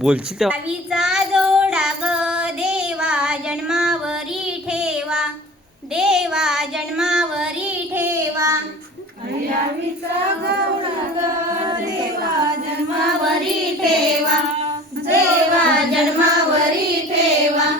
बोलची तेव्हा. गावीचा जोडा ग देवा जन्मावरी ठेवा. देवा जन्मावरी ठेवा. गावीचा जोडा ग देवा जन्मावरी ठेवा. देवा जन्मावरी ठेवा.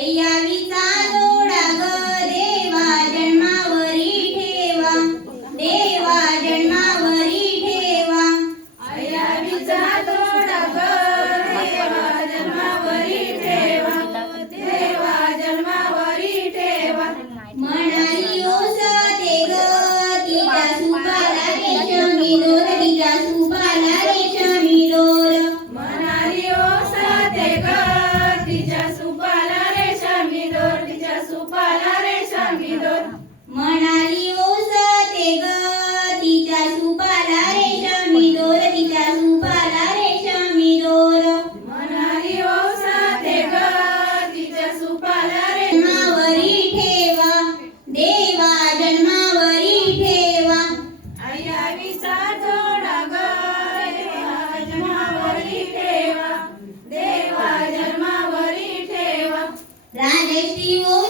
ஐயாவி radioactivo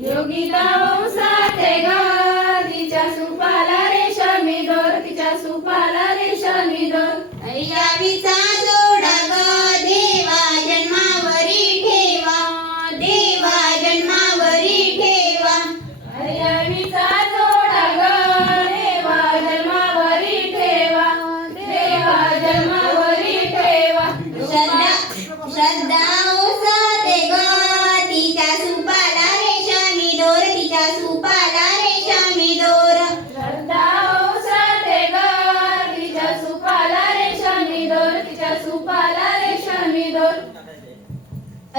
योगिता वंसाते ग तिच्या सुपाला रेशमी डोर तिच्या सुपाला रेशमी डोर अय्या विचार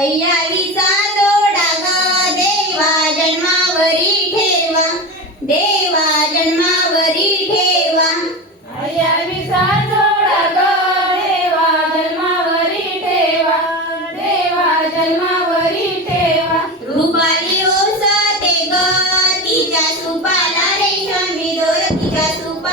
अय्यावीचा दोडा ग देवा जन्मावरी ठेवा देवा जन्मावरी ठेवा. अय्यावीचा दोडा ग देवा जन्मावरी ठेवा देवा जन्मावरी ठेवा. रुपाली ओसा ते ग तिच्या सुपाला रेशमी दोर तिच्या सुपा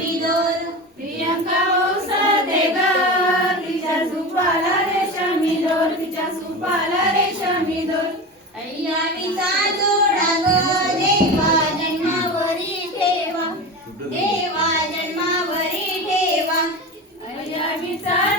Anytime.